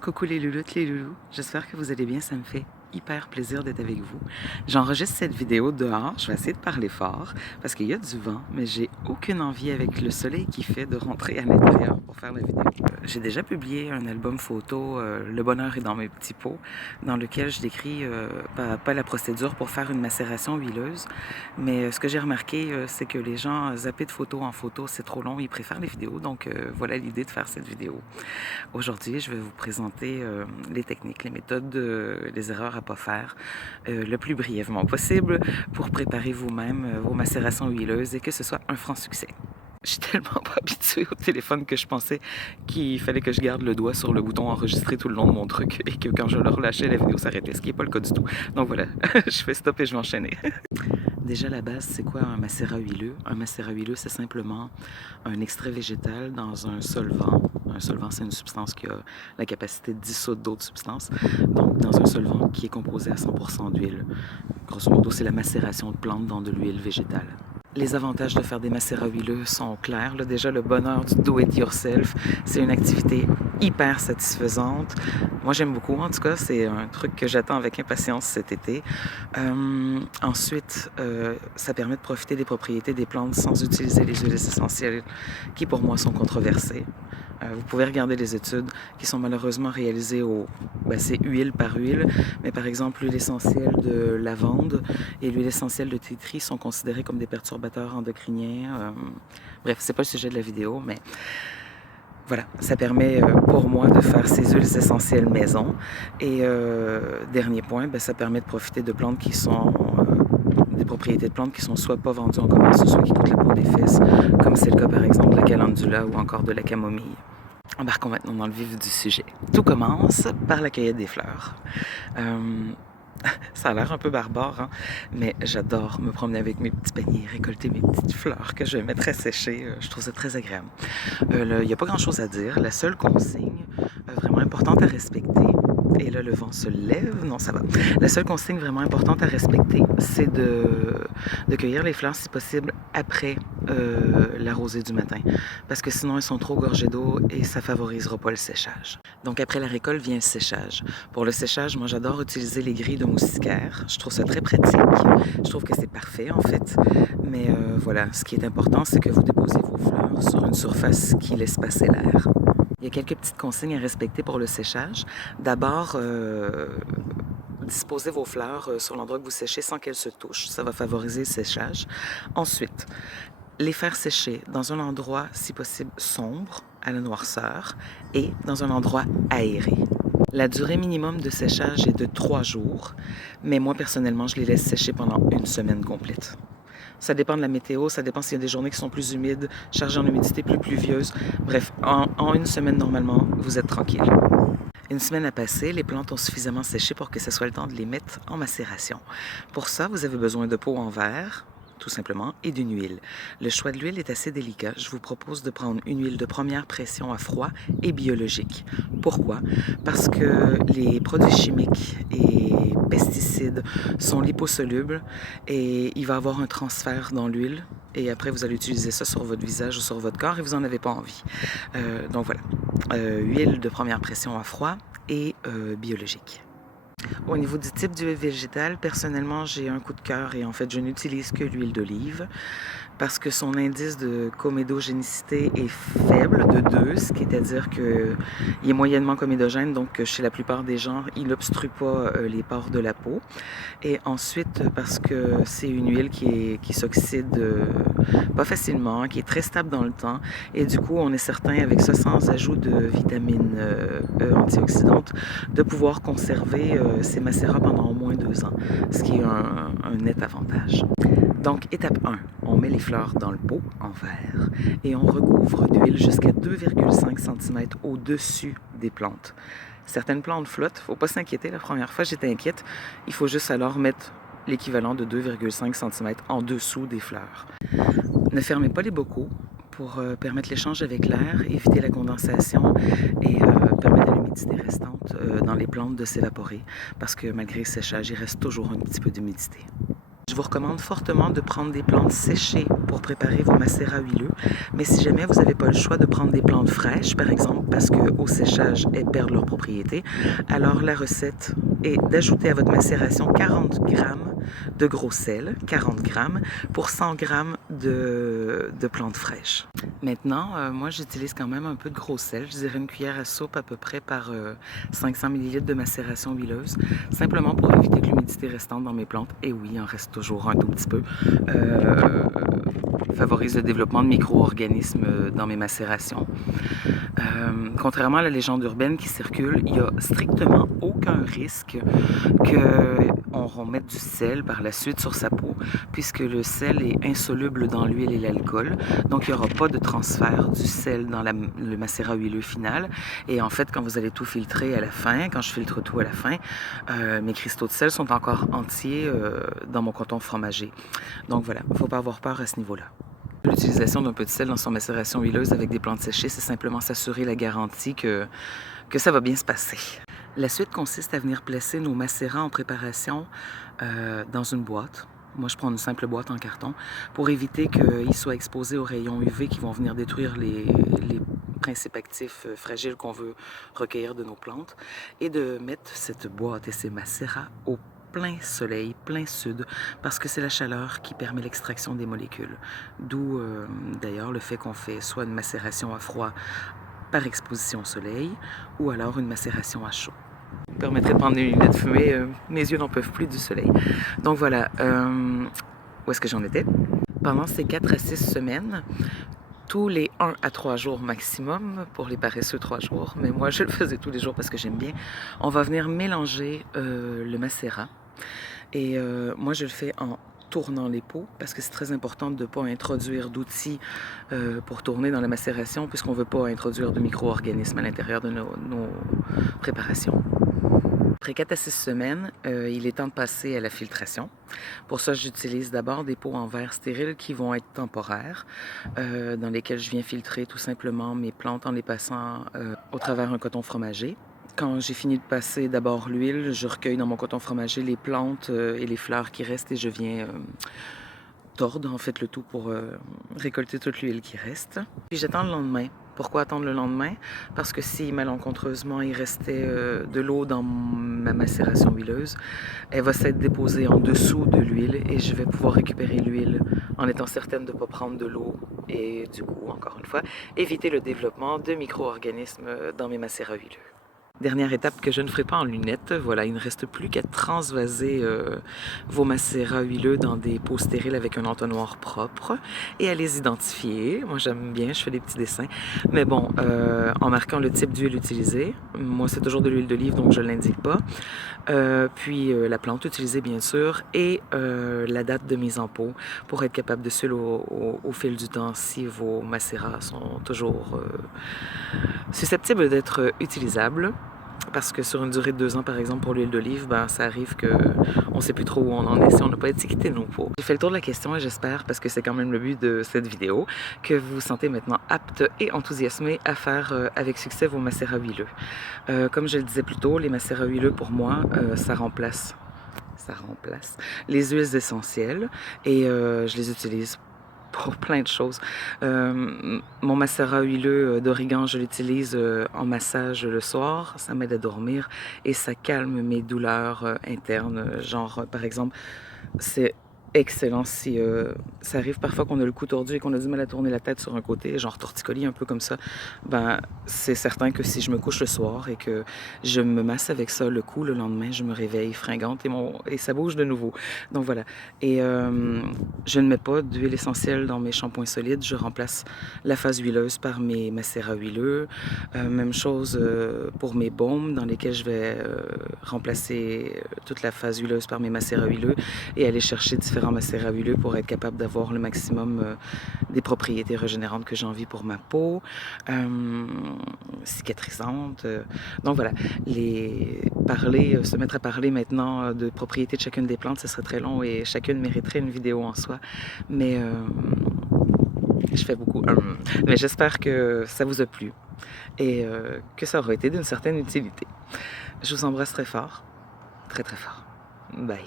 Coucou les louloutes, les loulous, j'espère que vous allez bien, ça me fait hyper plaisir d'être avec vous. J'enregistre cette vidéo dehors, je vais essayer de parler fort parce qu'il y a du vent, mais j'ai aucune envie avec le soleil qui fait de rentrer à l'intérieur pour faire la vidéo. J'ai déjà publié un album photo, Le bonheur est dans mes petits pots, dans lequel je décris pas la procédure pour faire une macération huileuse, mais ce que j'ai remarqué, c'est que les gens zapper de photo en photo, c'est trop long, ils préfèrent les vidéos, donc voilà l'idée de faire cette vidéo. Aujourd'hui, je vais vous présenter les techniques, les méthodes, les erreurs à ne pas faire le plus brièvement possible pour préparer vous-même vos macérations huileuses et que ce soit un franc succès. Je suis tellement pas habituée au téléphone que je pensais qu'il fallait que je garde le doigt sur le bouton enregistrer tout le long de mon truc et que quand je le relâchais, la vidéo s'arrêtait, ce qui n'est pas le cas du tout. Donc voilà, je fais stop et je vais enchaîner. Déjà, la base, c'est quoi un macérat huileux? Un macérat huileux, c'est simplement un extrait végétal dans un solvant. Un solvant, c'est une substance qui a la capacité de dissoudre d'autres substances. Donc, dans un solvant qui est composé à 100% d'huile. Grosso modo, c'est la macération de plantes dans de l'huile végétale. Les avantages de faire des macérats huileux sont clairs. Là, déjà, le bonheur du do-it-yourself, c'est une activité hyper satisfaisante. Moi, j'aime beaucoup. En tout cas, c'est un truc que j'attends avec impatience cet été. Ensuite, ça permet de profiter des propriétés des plantes sans utiliser les huiles essentielles qui, pour moi, sont controversées. Vous pouvez regarder les études qui sont malheureusement réalisées c'est huile par huile, mais par exemple l'huile essentielle de lavande et l'huile essentielle de thé tree sont considérées comme des perturbateurs endocriniens. Bref, c'est pas le sujet de la vidéo, mais voilà, ça permet pour moi de faire ces huiles essentielles maison. Et dernier point, ça permet de profiter de plantes qui sont des propriétés de plantes qui sont soit pas vendues en commerce, soit qui coûtent la peau des fesses, comme c'est le cas par exemple de la calendula ou encore de la camomille. Embarquons maintenant dans le vif du sujet. Tout commence par la cueillette des fleurs. Ça a l'air un peu barbare, hein? Mais j'adore me promener avec mes petits paniers, récolter mes petites fleurs que je mettrai à sécher. Je trouve ça très agréable. Il n'y a pas grand-chose à dire. La seule consigne vraiment importante à respecter, et là le vent se lève, non ça va. La seule consigne vraiment importante à respecter, c'est de cueillir les fleurs si possible après la rosée du matin, parce que sinon elles sont trop gorgées d'eau et ça favorisera pas le séchage. Donc après la récolte vient le séchage. Pour le séchage, moi j'adore utiliser les grilles de moustiquaire. Je trouve ça très pratique. Je trouve que c'est parfait en fait. Mais voilà, ce qui est important, c'est que vous déposez vos fleurs sur une surface qui laisse passer l'air. Il y a quelques petites consignes à respecter pour le séchage. D'abord, disposez vos fleurs sur l'endroit que vous séchez sans qu'elles se touchent. Ça va favoriser le séchage. Ensuite, les faire sécher dans un endroit, si possible, sombre, à la noirceur, et dans un endroit aéré. La durée minimum de séchage est de 3 jours, mais moi, personnellement, je les laisse sécher pendant une semaine complète. Ça dépend de la météo, ça dépend s'il y a des journées qui sont plus humides, chargées en humidité, plus pluvieuses. Bref, en une semaine, normalement, vous êtes tranquille. Une semaine à passer, les plantes ont suffisamment séché pour que ce soit le temps de les mettre en macération. Pour ça, vous avez besoin de pots en verre, tout simplement, et d'une huile. Le choix de l'huile est assez délicat. Je vous propose de prendre une huile de première pression à froid et biologique. Pourquoi? Parce que les produits chimiques et pesticides sont liposolubles et il va y avoir un transfert dans l'huile et après vous allez utiliser ça sur votre visage ou sur votre corps et vous n'en avez pas envie. Donc voilà, huile de première pression à froid et biologique. Au niveau du type d'huile végétale, personnellement, j'ai un coup de cœur et en fait, je n'utilise que l'huile d'olive parce que son indice de comédogénicité est faible, de 2, ce qui est à dire qu'il est moyennement comédogène, donc chez la plupart des gens, il n'obstrue pas les pores de la peau. Et ensuite, parce que c'est une huile qui s'oxyde pas facilement, qui est très stable dans le temps, et du coup, on est certain, avec ça, sans ajout de vitamine E antioxydante, de pouvoir conserver ces macérats pendant au moins 2 ans, ce qui est un net avantage. Donc, étape 1, on met les fleurs dans le pot en verre et on recouvre d'huile jusqu'à 2,5 cm au-dessus des plantes. Certaines plantes flottent, il ne faut pas s'inquiéter. La première fois, j'étais inquiète. Il faut juste alors mettre l'équivalent de 2,5 cm en dessous des fleurs. Ne fermez pas les bocaux pour permettre l'échange avec l'air, éviter la condensation et permettre à l'humidité restante dans les plantes de s'évaporer parce que malgré le séchage, il reste toujours un petit peu d'humidité. Je vous recommande fortement de prendre des plantes séchées pour préparer vos macérats huileux. Mais si jamais vous n'avez pas le choix de prendre des plantes fraîches, par exemple, parce qu'au séchage, elles perdent leurs propriétés, alors la recette est d'ajouter à votre macération 40 grammes de gros sel, 40 grammes, pour 100 grammes de plantes fraîches. Maintenant, moi, j'utilise quand même un peu de gros sel. Je dirais une cuillère à soupe à peu près par 500 ml de macération huileuse, simplement pour éviter que l'humidité restante dans mes plantes, et oui, il en reste toujours un tout petit peu, favorise le développement de micro-organismes dans mes macérations. Contrairement à la légende urbaine qui circule, il n'y a strictement aucun risque qu'on mette du sel par la suite sur sa peau, puisque le sel est insoluble dans l'huile et l'alcool. Donc, il n'y aura pas de transfert du sel dans le macérat huileux final. Et en fait, quand vous allez tout filtrer à la fin, quand je filtre tout à la fin, mes cristaux de sel sont encore entiers dans mon coton fromager. Donc voilà, il ne faut pas avoir peur à ce niveau-là. L'utilisation d'un peu de sel dans son macération huileuse avec des plantes séchées, c'est simplement s'assurer la garantie que ça va bien se passer. La suite consiste à venir placer nos macérats en préparation dans une boîte. Moi, je prends une simple boîte en carton pour éviter qu'ils soient exposés aux rayons UV qui vont venir détruire les principes actifs fragiles qu'on veut recueillir de nos plantes, et de mettre cette boîte et ces macérats au plein soleil, plein sud, parce que c'est la chaleur qui permet l'extraction des molécules. D'où d'ailleurs le fait qu'on fait soit une macération à froid par exposition au soleil, ou alors une macération à chaud. Ça me permettrait de prendre des lunettes fumées, mes yeux n'en peuvent plus du soleil. Donc voilà, où est-ce que j'en étais? Pendant ces 4 à 6 semaines, tous les 1 à 3 jours maximum, pour les paresseux 3 jours, mais moi je le faisais tous les jours parce que j'aime bien, on va venir mélanger le macérat. Et moi je le fais en tournant les pots, parce que c'est très important de ne pas introduire d'outils pour tourner dans la macération, puisqu'on ne veut pas introduire de micro-organismes à l'intérieur de nos préparations. Après 4 à 6 semaines, il est temps de passer à la filtration. Pour ça, j'utilise d'abord des pots en verre stérile qui vont être temporaires, dans lesquels je viens filtrer tout simplement mes plantes en les passant au travers un coton fromager. Quand j'ai fini de passer d'abord l'huile, je recueille dans mon coton fromager les plantes et les fleurs qui restent, et je viens tordre en fait le tout pour récolter toute l'huile qui reste. Puis j'attends le lendemain. Pourquoi attendre le lendemain? Parce que si malencontreusement il restait de l'eau dans ma macération huileuse, elle va s'être déposée en dessous de l'huile et je vais pouvoir récupérer l'huile en étant certaine de ne pas prendre de l'eau et du coup, encore une fois, éviter le développement de micro-organismes dans mes macérats huileux. Dernière étape que je ne ferai pas en lunettes, voilà, il ne reste plus qu'à transvaser vos macérats huileux dans des pots stériles avec un entonnoir propre et à les identifier. Moi j'aime bien, je fais des petits dessins, mais bon, en marquant le type d'huile utilisée, moi c'est toujours de l'huile d'olive donc je ne l'indique pas, puis la plante utilisée bien sûr, et la date de mise en pot pour être capable de suivre au fil du temps si vos macérats sont toujours susceptibles d'être utilisables. Parce que sur une durée de 2 ans, par exemple, pour l'huile d'olive, ben, ça arrive qu'on ne sait plus trop où on en est si on n'a pas étiqueté nos pots. J'ai fait le tour de la question et j'espère, parce que c'est quand même le but de cette vidéo, que vous vous sentez maintenant apte et enthousiasmé à faire avec succès vos macérats huileux. Comme je le disais plus tôt, les macérats huileux, pour moi, ça remplace les huiles essentielles et je les utilise pour plein de choses. Mon macérat huileux d'origan, je l'utilise en massage le soir. Ça m'aide à dormir et ça calme mes douleurs internes. Genre, par exemple, c'est excellent si ça arrive parfois qu'on a le cou tordu et qu'on a du mal à tourner la tête sur un côté, genre torticolis un peu comme ça. Ben, c'est certain que si je me couche le soir et que je me masse avec ça le cou, le lendemain, je me réveille fringante et ça bouge de nouveau. Donc voilà. Et je ne mets pas d'huile essentielle dans mes shampoings solides. Je remplace la phase huileuse par mes macérats huileux. Même chose pour mes baumes dans lesquels je vais remplacer toute la phase huileuse par mes macérats huileux et aller chercher différents macérats huileux pour être capable d'avoir le maximum des propriétés régénérantes que j'ai envie pour ma peau, cicatrisante. Donc voilà, se mettre à parler maintenant de propriétés de chacune des plantes, ce serait très long et chacune mériterait une vidéo en soi. Mais je fais beaucoup. Mais j'espère que ça vous a plu et que ça aura été d'une certaine utilité. Je vous embrasse très fort, très très fort. Bye.